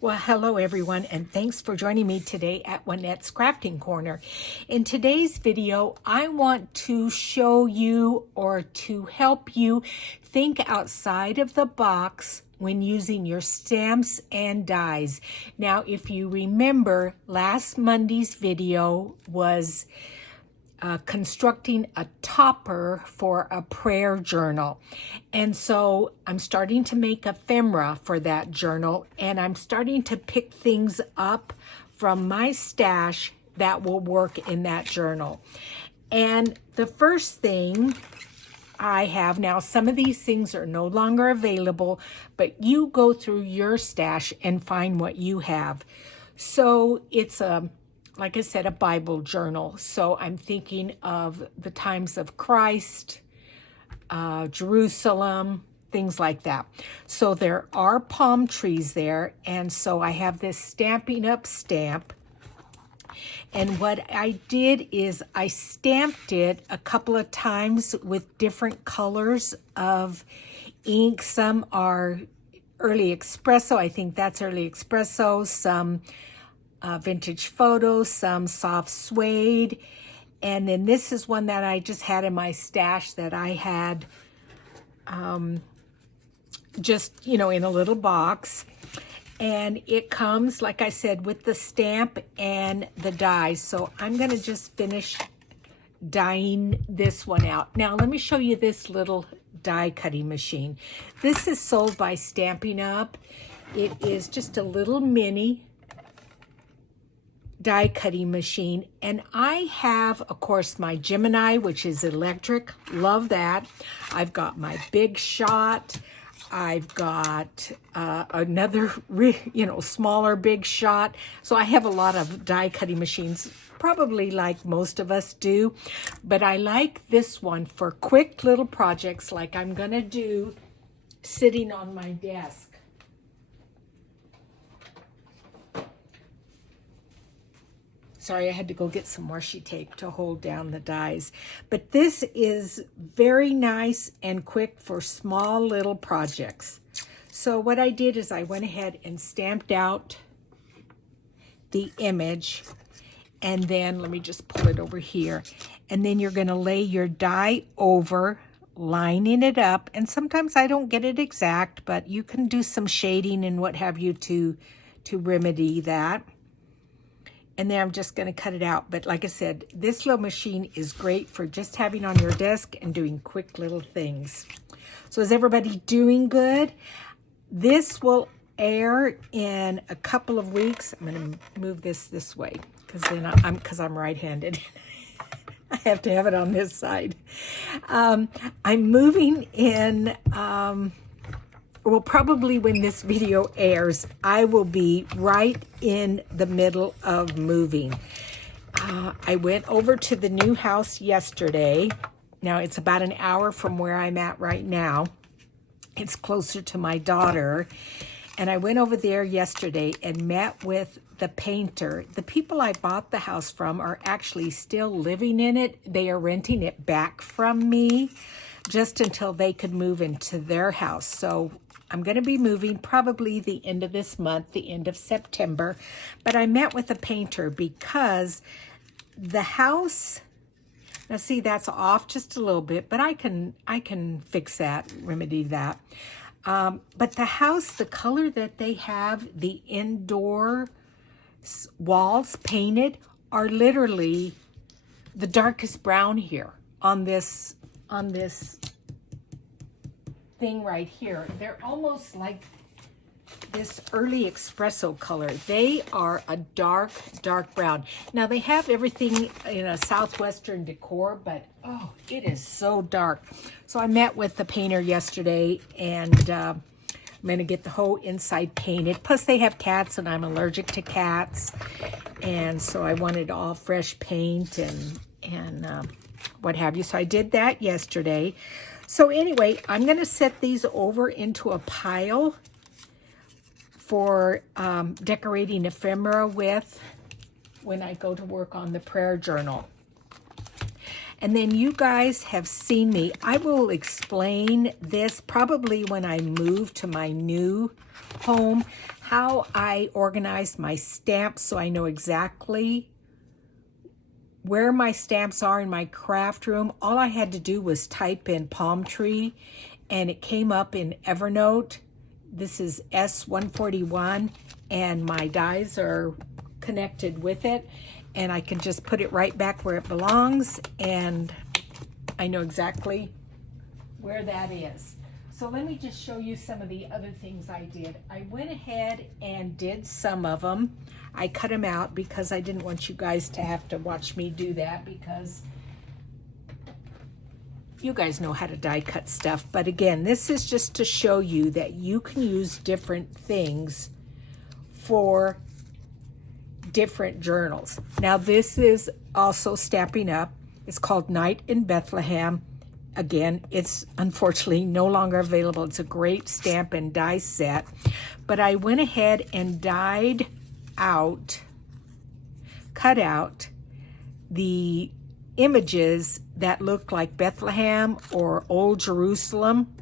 Well, hello everyone, and thanks for joining me today at Juanette's Crafting Corner. In today's video, I want to show you or to help you think outside of the box when using your stamps and dies. Now, if you remember, last Monday's video was constructing a topper for a prayer journal. And so I'm starting to make ephemera for that journal, and I'm starting to pick things up from my stash that will work in that journal. And the first thing I have now, some of these things are no longer available, but you go through your stash and find what you have. So it's like I said, a Bible journal. So I'm thinking of the times of Christ, Jerusalem, things like that. So there are palm trees there. And so I have this Stampin' Up! Stamp. And what I did is I stamped it a couple of times with different colors of ink. Some are early espresso. I think that's early espresso. Some vintage photos, some soft suede, and then this is one that I just had in my stash that I had just, in a little box. And it comes, like I said, with the stamp and the dies. So I'm going to just finish dyeing this one out. Now, let me show you this little die cutting machine. This is sold by Stampin' Up! It is just a little mini die cutting machine, and I have, of course, my Gemini, which is electric. Love that. I've got my Big Shot. I've got another, smaller Big Shot. So I have a lot of die cutting machines, probably like most of us do. But I like this one for quick little projects like I'm going to do sitting on my desk. Sorry, I had to go get some washi tape to hold down the dies. But this is very nice and quick for small little projects. So what I did is I went ahead and stamped out the image. And then let me just pull it over here. And then you're going to lay your die over, lining it up. And sometimes I don't get it exact, but you can do some shading and what have you to remedy that. And then I'm just going to cut it out. But like I said, this little machine is great for just having on your desk and doing quick little things. So is everybody doing good? This will air in a couple of weeks. I'm going to move this way because I'm right-handed. I have to have it on this side. I'm moving in... Well, probably when this video airs, I will be right in the middle of moving. I went over to the new house yesterday. Now, it's about an hour from where I'm at right now. It's closer to my daughter. And I went over there yesterday and met with the painter. The people I bought the house from are actually still living in it. They are renting it back from me just until they could move into their house. So I'm going to be moving probably the end of this month, the end of September. But I met with a painter because the house, now see, that's off just a little bit, but I can fix that, remedy that. But the house, the color that they have, the indoor walls painted are literally the darkest brown here on this thing right here. They're almost like this early espresso color. They are a dark brown. Now they have everything in a southwestern decor, but oh, it is so dark. So I met with the painter yesterday, and I'm gonna get the whole inside painted. Plus they have cats, and I'm allergic to cats, and so I wanted all fresh paint and what have you. So I did that yesterday. So anyway, I'm going to set these over into a pile for decorating ephemera with when I go to work on the prayer journal. And then you guys have seen me. I will explain this probably when I move to my new home, how I organize my stamps so I know exactly where my stamps are in my craft room. All I had to do was type in palm tree and it came up in Evernote. This is S141 and my dies are connected with it, and I can just put it right back where it belongs, and I know exactly where that is. So let me just show you some of the other things I did. I went ahead and did some of them. I cut them out because I didn't want you guys to have to watch me do that, because you guys know how to die cut stuff. But again, this is just to show you that you can use different things for different journals. Now this is also Stamping Up. It's called Night in Bethlehem. Again, it's unfortunately no longer available. It's a great stamp and die set. But I went ahead and dyed out, cut out the images that look like Bethlehem or Old Jerusalem.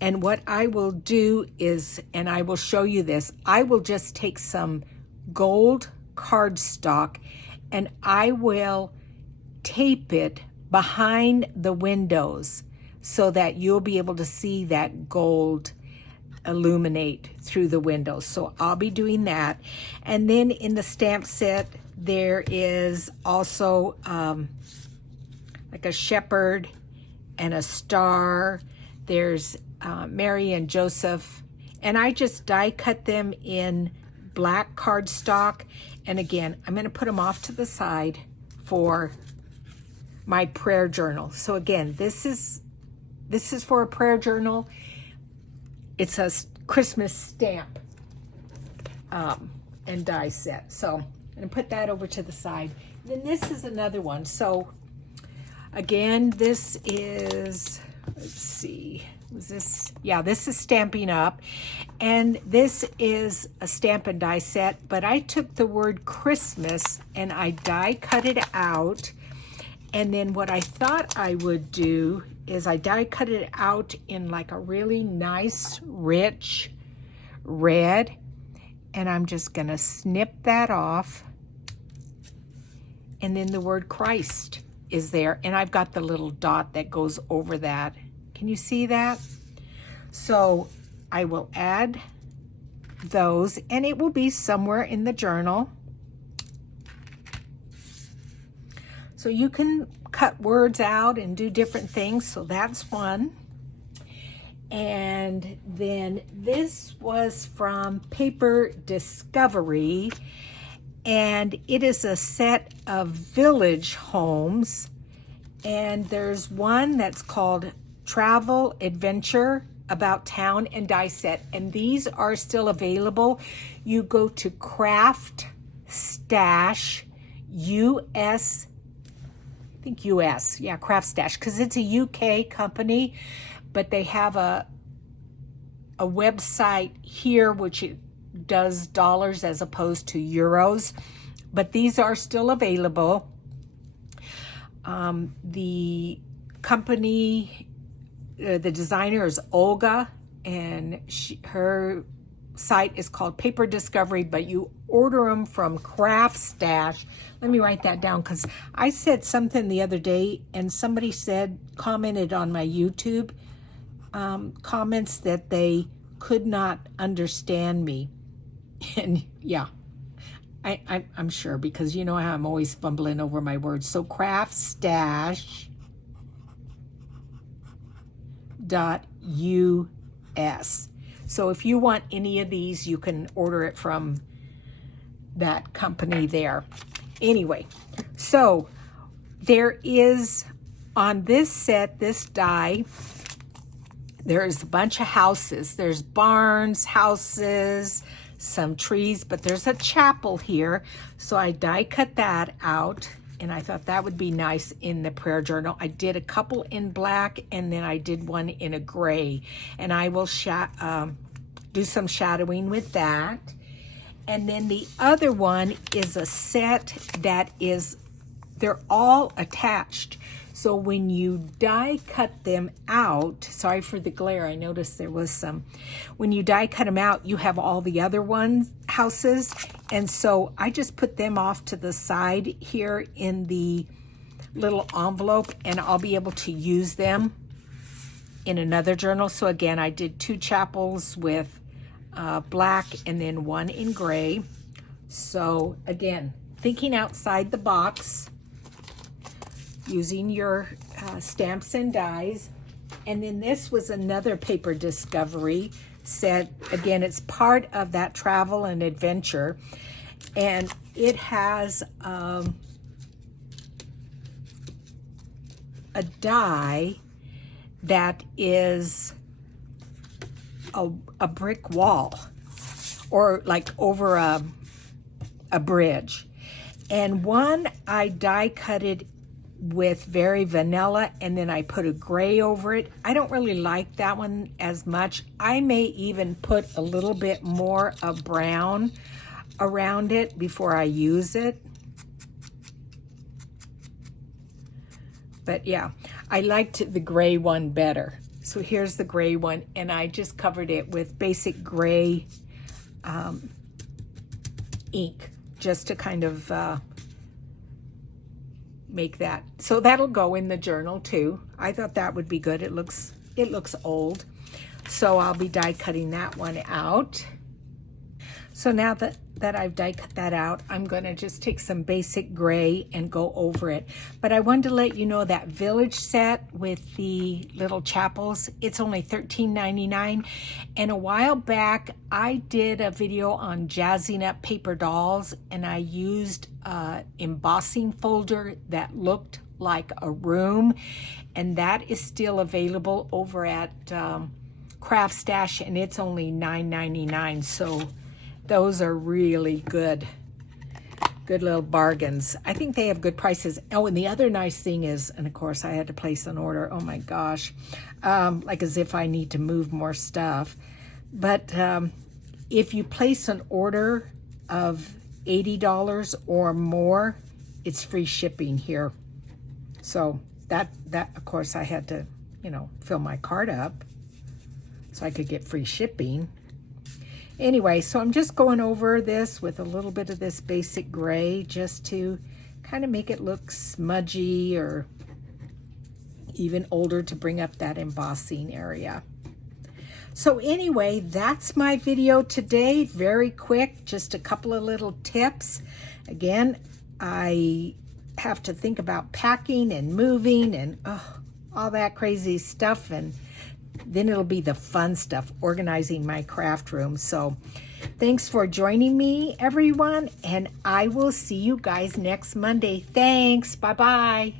And what I will do is, and I will show you this, I will just take some gold cardstock and I will tape it behind the windows so that you'll be able to see that gold illuminate through the windows. So I'll be doing that. And then in the stamp set, there is also like a shepherd and a star. There's Mary and Joseph. And I just die cut them in black cardstock. And again, I'm going to put them off to the side for my prayer journal. So again, this is for a prayer journal. It's a Christmas stamp and die set. So I'm going to put that over to the side. Then this is another one. So again, this is, let's see, was this? Yeah, this is Stamping Up. And this is a stamp and die set, but I took the word Christmas and I die cut it out. And then what I thought I would do is I die cut it out in like a really nice, rich red. And I'm just going to snip that off. And then the word Christ is there. And I've got the little dot that goes over that. Can you see that? So I will add those, and it will be somewhere in the journal. So you can cut words out and do different things. So that's one. And then this was from Paper Discovery, and it is a set of village homes. And there's one that's called Travel Adventure About Town and die set. And these are still available. You go to Craft Stash US, I think US, yeah, Craft Stash, because it's a UK company, but they have a website here which it does dollars as opposed to euros, but these are still available. The company, the designer is Olga, and her site is called Paper Discovery, but you order them from Craft Stash. Let me write that down, because I said something the other day and somebody commented on my YouTube comments that they could not understand me. And yeah, I'm sure, because you know how I'm always fumbling over my words. So Craft Stash .us. So if you want any of these, you can order it from that company there. Anyway, so there is, on this set, this die, there's a bunch of houses. There's barns, houses, some trees, but there's a chapel here. So I die cut that out, and I thought that would be nice in the prayer journal. I did a couple in black, and then I did one in a gray, and I will do some shadowing with that. And then the other one is a set that is, they're all attached. So when you die cut them out, sorry for the glare, I noticed there was some. When you die cut them out, you have all the other houses. And so I just put them off to the side here in the little envelope, and I'll be able to use them in another journal. So again, I did 2 chapels with black and then 1 in gray. So again, thinking outside the box, using your stamps and dies. And then this was another paper discovery set. Again, it's part of that travel and adventure. And it has a die that is a brick wall, or like over a bridge. And one I die cut it with very vanilla, and then I put a gray over it. I don't really like that one as much. I may even put a little bit more of brown around it before I use it. But yeah, I liked the gray one better. So here's the gray one, and I just covered it with basic gray ink, just to kind of make that. So that'll go in the journal too. I thought that would be good. It looks old. So I'll be die cutting that one out. So now that I've die cut that out, I'm gonna just take some basic gray and go over it. But I wanted to let you know that village set with the little chapels, it's only $13.99. And a while back, I did a video on jazzing up paper dolls, and I used an embossing folder that looked like a room, and that is still available over at Craft Stash, and it's only $9.99. So those are really good little bargains. I think they have good prices. Oh, and the other nice thing is, and of course I had to place an order, oh my gosh, like as if I need to move more stuff. But if you place an order of $80 or more, it's free shipping here. So that of course I had to, fill my cart up so I could get free shipping. Anyway, so I'm just going over this with a little bit of this basic gray just to kind of make it look smudgy or even older to bring up that embossing area. So anyway, that's my video today. Very quick, just a couple of little tips. Again, I have to think about packing and moving and all that crazy stuff, and then it'll be the fun stuff, organizing my craft room. So thanks for joining me, everyone, and I will see you guys next Monday. Thanks. Bye-bye.